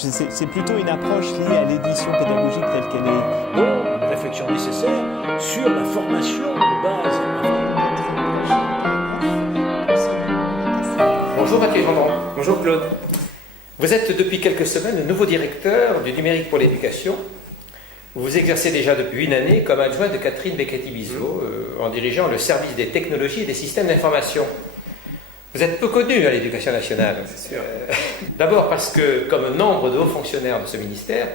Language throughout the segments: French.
C'est plutôt une approche liée à l'édition pédagogique telle qu'elle est. Une réflexion nécessaire sur la formation de base. Bonjour Mathieu Gendron. Bonjour Claude. Vous êtes depuis quelques semaines le nouveau directeur du numérique pour l'éducation. Vous exercez déjà depuis une année comme adjoint de Catherine Becchetti-Bizot en dirigeant le service des technologies et des systèmes d'information. Vous êtes peu connu à l'Éducation nationale. C'est sûr. D'abord parce que, comme nombre de hauts fonctionnaires de ce ministère,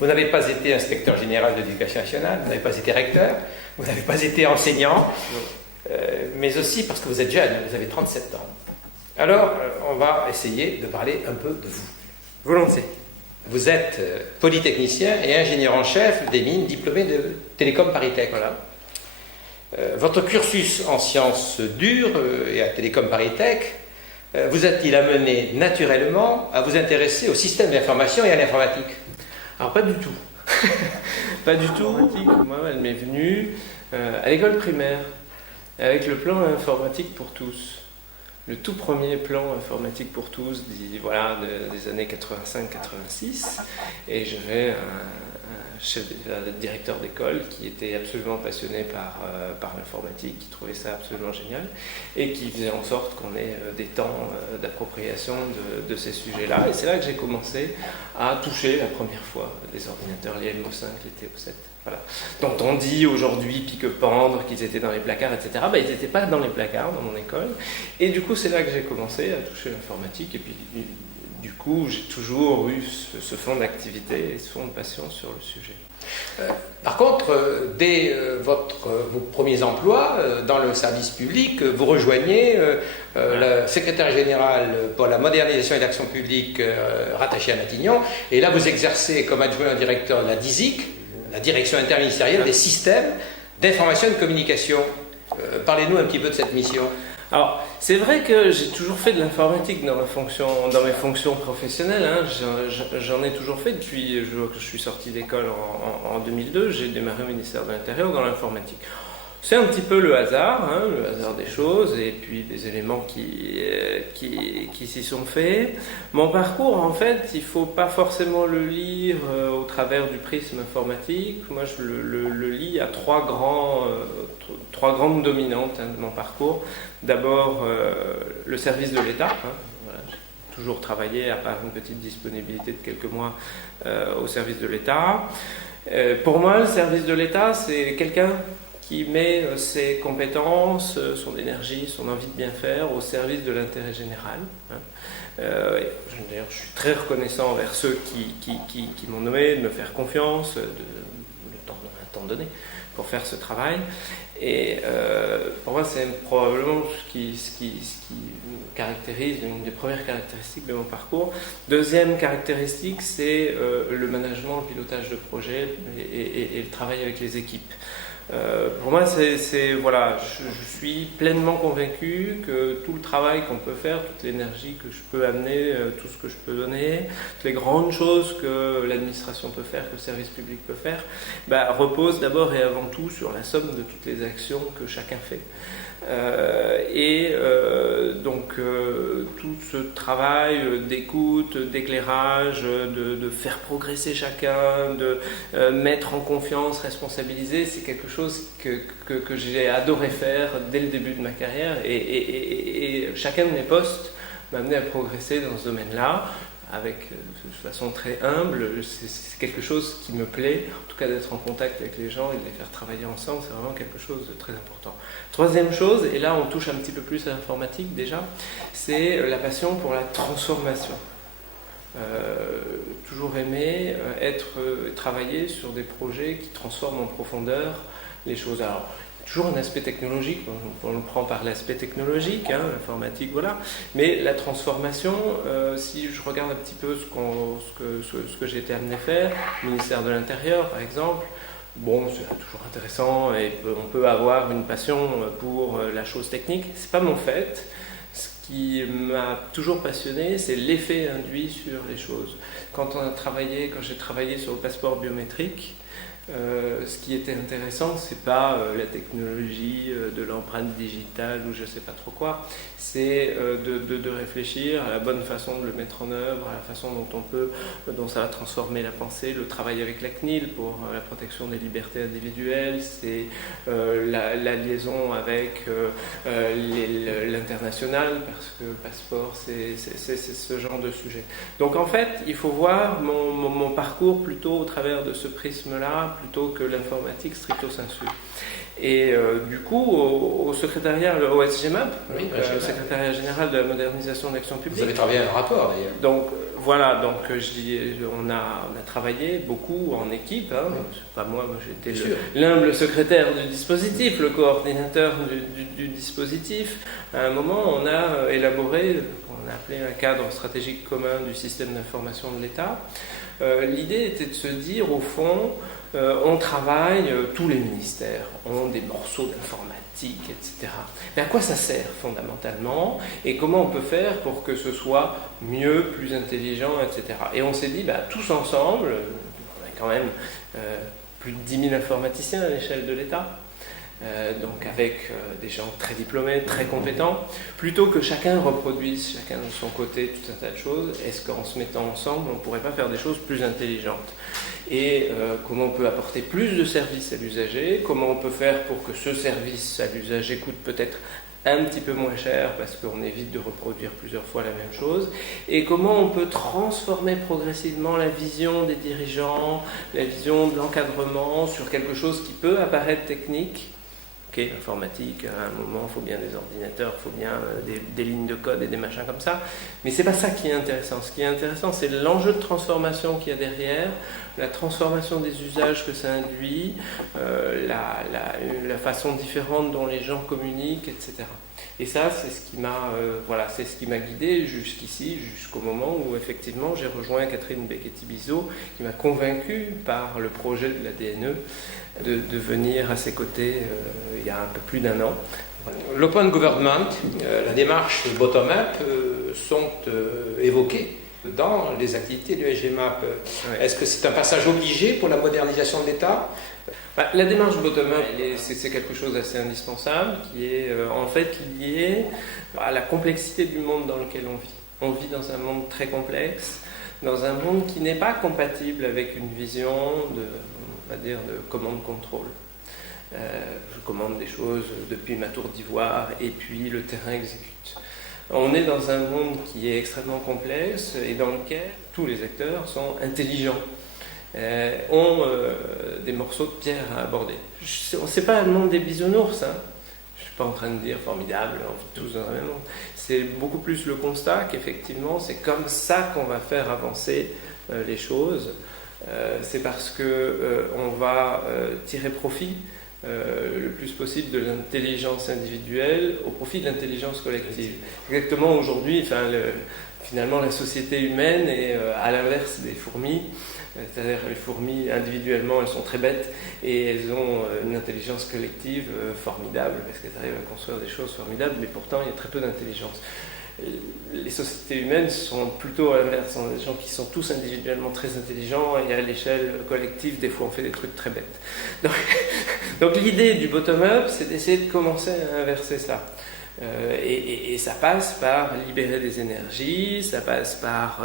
vous n'avez pas été inspecteur général de l'Éducation nationale, vous n'avez pas été recteur, vous n'avez pas été enseignant, mais aussi parce que vous êtes jeune, vous avez 37 ans. Alors, on va essayer de parler un peu de vous. Volontiers. Vous êtes polytechnicien et ingénieur en chef des mines, diplômé de Télécom Paris-Tech. Voilà. Votre cursus en sciences dures et à Télécom Paris-Tech vous a-t-il amené naturellement à vous intéresser au système d'information et à l'informatique? Alors pas du tout. Pas du tout. Moi, elle m'est venue à l'école primaire avec le plan informatique pour tous. Le tout premier plan informatique pour tous des années 85-86. Et j'avais un directeur d'école qui était absolument passionné par l'informatique, qui trouvait ça absolument génial et qui faisait en sorte qu'on ait des temps d'appropriation de ces sujets-là. Et c'est là que j'ai commencé à toucher la première fois des ordinateurs, les MO5, les TO7. Voilà. Dont on dit aujourd'hui pique-pendre, qu'ils étaient dans les placards, etc. Ils n'étaient pas dans les placards dans mon école. Et du coup, c'est là que j'ai commencé à toucher l'informatique. Et puis, du coup, j'ai toujours eu ce fond d'activité et ce fond de passion sur le sujet. Par contre, dès vos premiers emplois dans le service public, vous rejoignez le secrétaire général pour la modernisation et l'action publique rattaché à Matignon. Et là, vous exercez comme adjoint au directeur de la DISIC, la direction interministérielle des systèmes d'information et de communication. Parlez-nous un petit peu de cette mission. Alors, c'est vrai que j'ai toujours fait de l'informatique dans mes fonctions professionnelles. J'en ai toujours fait depuis que je suis sorti d'école en 2002. J'ai démarré au ministère de l'Intérieur dans l'informatique. C'est un petit peu le hasard des choses et puis des éléments qui s'y sont faits. Mon parcours, en fait, il ne faut pas forcément le lire au travers du prisme informatique. Moi, je le lis à trois grandes dominantes de mon parcours. D'abord, le service de l'État. Voilà, j'ai toujours travaillé, à part une petite disponibilité de quelques mois, au service de l'État. Pour moi, le service de l'État, c'est quelqu'un qui met ses compétences, son énergie, son envie de bien faire au service de l'intérêt général. D'ailleurs, je suis très reconnaissant envers ceux qui m'ont nommé, de me faire confiance, un temps donné, pour faire ce travail. Et pour moi, c'est probablement ce qui caractérise, une des premières caractéristiques de mon parcours. Deuxième caractéristique, c'est le management, le pilotage de projet et le travail avec les équipes. Pour moi, je suis pleinement convaincu que tout le travail qu'on peut faire, toute l'énergie que je peux amener, tout ce que je peux donner, toutes les grandes choses que l'administration peut faire, que le service public peut faire, repose d'abord et avant tout sur la somme de toutes les actions que chacun fait. Donc tout ce travail d'écoute, d'éclairage, de faire progresser chacun, de mettre en confiance, responsabiliser, c'est quelque chose que j'ai adoré faire dès le début de ma carrière et chacun de mes postes m'a amené à progresser dans ce domaine-là. De façon très humble, c'est quelque chose qui me plaît, en tout cas d'être en contact avec les gens et de les faire travailler ensemble, c'est vraiment quelque chose de très important. Troisième chose, et là on touche un petit peu plus à l'informatique déjà, c'est la passion pour la transformation. Toujours aimé travailler sur des projets qui transforment en profondeur les choses. Alors, toujours un aspect technologique, on le prend par l'aspect technologique, l'informatique, voilà. Mais la transformation, si je regarde un petit peu ce que j'ai été amené à faire, le ministère de l'Intérieur par exemple, c'est toujours intéressant et on peut avoir une passion pour la chose technique, c'est pas mon fait. Ce qui m'a toujours passionné, c'est l'effet induit sur les choses. Quand j'ai travaillé sur le passeport biométrique, Ce qui était intéressant, c'est pas la technologie de l'empreinte digitale ou je sais pas trop quoi, c'est de réfléchir à la bonne façon de le mettre en œuvre, à la façon dont ça va transformer la pensée, le travail avec la CNIL pour la protection des libertés individuelles, c'est la liaison avec l'international, parce que passeport, c'est ce genre de sujet. Donc en fait, il faut voir mon parcours plutôt au travers de ce prisme-là, plutôt que l'informatique stricto sensu. Et du coup, au secrétariat, au SGMAP, secrétariat général de la modernisation de l'action publique. Vous avez travaillé à un rapport d'ailleurs. Donc voilà, on a travaillé beaucoup en équipe. Hein. C'est pas moi j'étais l'humble secrétaire du dispositif, le coordinateur du dispositif. À un moment, on a élaboré, on a appelé un cadre stratégique commun du système d'information de l'État. L'idée était de se dire, au fond, on travaille, tous les ministères ont des morceaux d'informatique, etc. Mais à quoi ça sert fondamentalement et comment on peut faire pour que ce soit mieux, plus intelligent, etc. Et on s'est dit, tous ensemble, on a quand même plus de 10 000 informaticiens à l'échelle de l'État, donc avec des gens très diplômés, très compétents, plutôt que chacun reproduise, chacun de son côté, tout un tas de choses, est-ce qu'en se mettant ensemble, on ne pourrait pas faire des choses plus intelligentes ? Et comment on peut apporter plus de services à l'usager, comment on peut faire pour que ce service à l'usager coûte peut-être un petit peu moins cher parce qu'on évite de reproduire plusieurs fois la même chose, et comment on peut transformer progressivement la vision des dirigeants, la vision de l'encadrement sur quelque chose qui peut apparaître technique. Ok, l'informatique, à un moment, il faut bien des ordinateurs, il faut bien des lignes de code et des machins comme ça. Mais c'est pas ça qui est intéressant. Ce qui est intéressant, c'est l'enjeu de transformation qu'il y a derrière, la transformation des usages que ça induit, la façon différente dont les gens communiquent, etc. Et ça, c'est ce qui m'a guidé jusqu'ici, jusqu'au moment où effectivement j'ai rejoint Catherine Becchetti-Bizot, qui m'a convaincu par le projet de la DNE de venir à ses côtés il y a un peu plus d'1 an. L'open government, la démarche bottom-up sont évoquées dans les activités du SGMAP. Ouais. Est-ce que c'est un passage obligé pour la modernisation de l'État ? La démarche bottom-up, c'est quelque chose d'assez indispensable, qui est en fait lié à la complexité du monde dans lequel on vit. On vit dans un monde très complexe, dans un monde qui n'est pas compatible avec une vision de commande-contrôle. Je commande des choses depuis ma tour d'ivoire et puis le terrain exécute. On est dans un monde qui est extrêmement complexe et dans lequel tous les acteurs sont intelligents, ont des morceaux de pierre à aborder. C'est pas le monde des bisounours, hein. Je suis pas en train de dire formidable, on vit tous dans un même monde. C'est beaucoup plus le constat qu'effectivement c'est comme ça qu'on va faire avancer les choses. C'est parce qu'on va tirer profit le plus possible de l'intelligence individuelle au profit de l'intelligence collective. Exactement aujourd'hui, finalement la société humaine est à l'inverse des fourmis, c'est-à-dire les fourmis individuellement elles sont très bêtes et elles ont une intelligence collective formidable parce qu'elles arrivent à construire des choses formidables, mais pourtant il y a très peu d'intelligence. Les sociétés humaines sont plutôt à l'inverse, sont des gens qui sont tous individuellement très intelligents et à l'échelle collective, des fois on fait des trucs très bêtes. Donc l'idée du bottom-up, c'est d'essayer de commencer à inverser ça. Et ça passe par libérer des énergies, ça passe par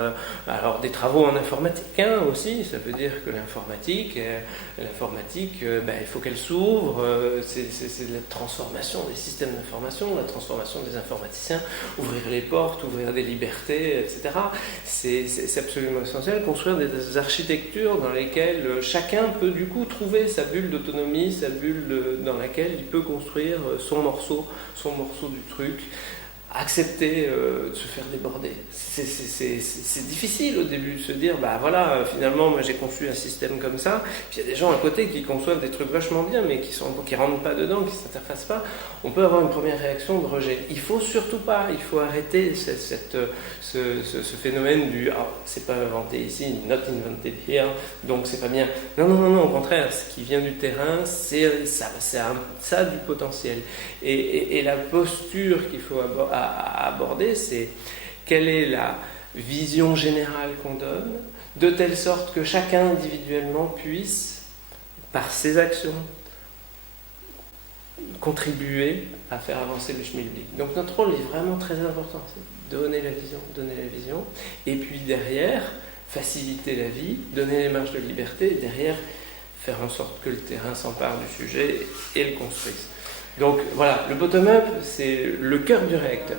alors des travaux en informatique aussi, ça veut dire que l'informatique il faut qu'elle s'ouvre, c'est la transformation des systèmes d'information, la transformation des informaticiens, ouvrir les portes, ouvrir des libertés, etc. C'est absolument essentiel, construire des architectures dans lesquelles chacun peut du coup trouver sa bulle d'autonomie, sa bulle dans laquelle il peut construire son morceau du truc, accepter de se faire déborder. C'est difficile au début de se dire, finalement, moi j'ai conçu un système comme ça, puis il y a des gens à côté qui conçoivent des trucs vachement bien, mais qui rentrent pas dedans, qui s'interfacent pas. On peut avoir une première réaction de rejet. Il faut surtout pas, il faut arrêter ce phénomène du c'est pas inventé ici, not invented here, donc c'est pas bien. Non, au contraire, ce qui vient du terrain, ça a du potentiel. Et la posture qu'il faut aborder, c'est quelle est la vision générale qu'on donne, de telle sorte que chacun individuellement puisse par ses actions, contribuer à faire avancer le schmilblick. Donc notre rôle est vraiment très important, c'est donner la vision, et puis derrière, faciliter la vie, donner les marges de liberté, et derrière, faire en sorte que le terrain s'empare du sujet et le construise. Donc voilà, le bottom-up, c'est le cœur du réacteur.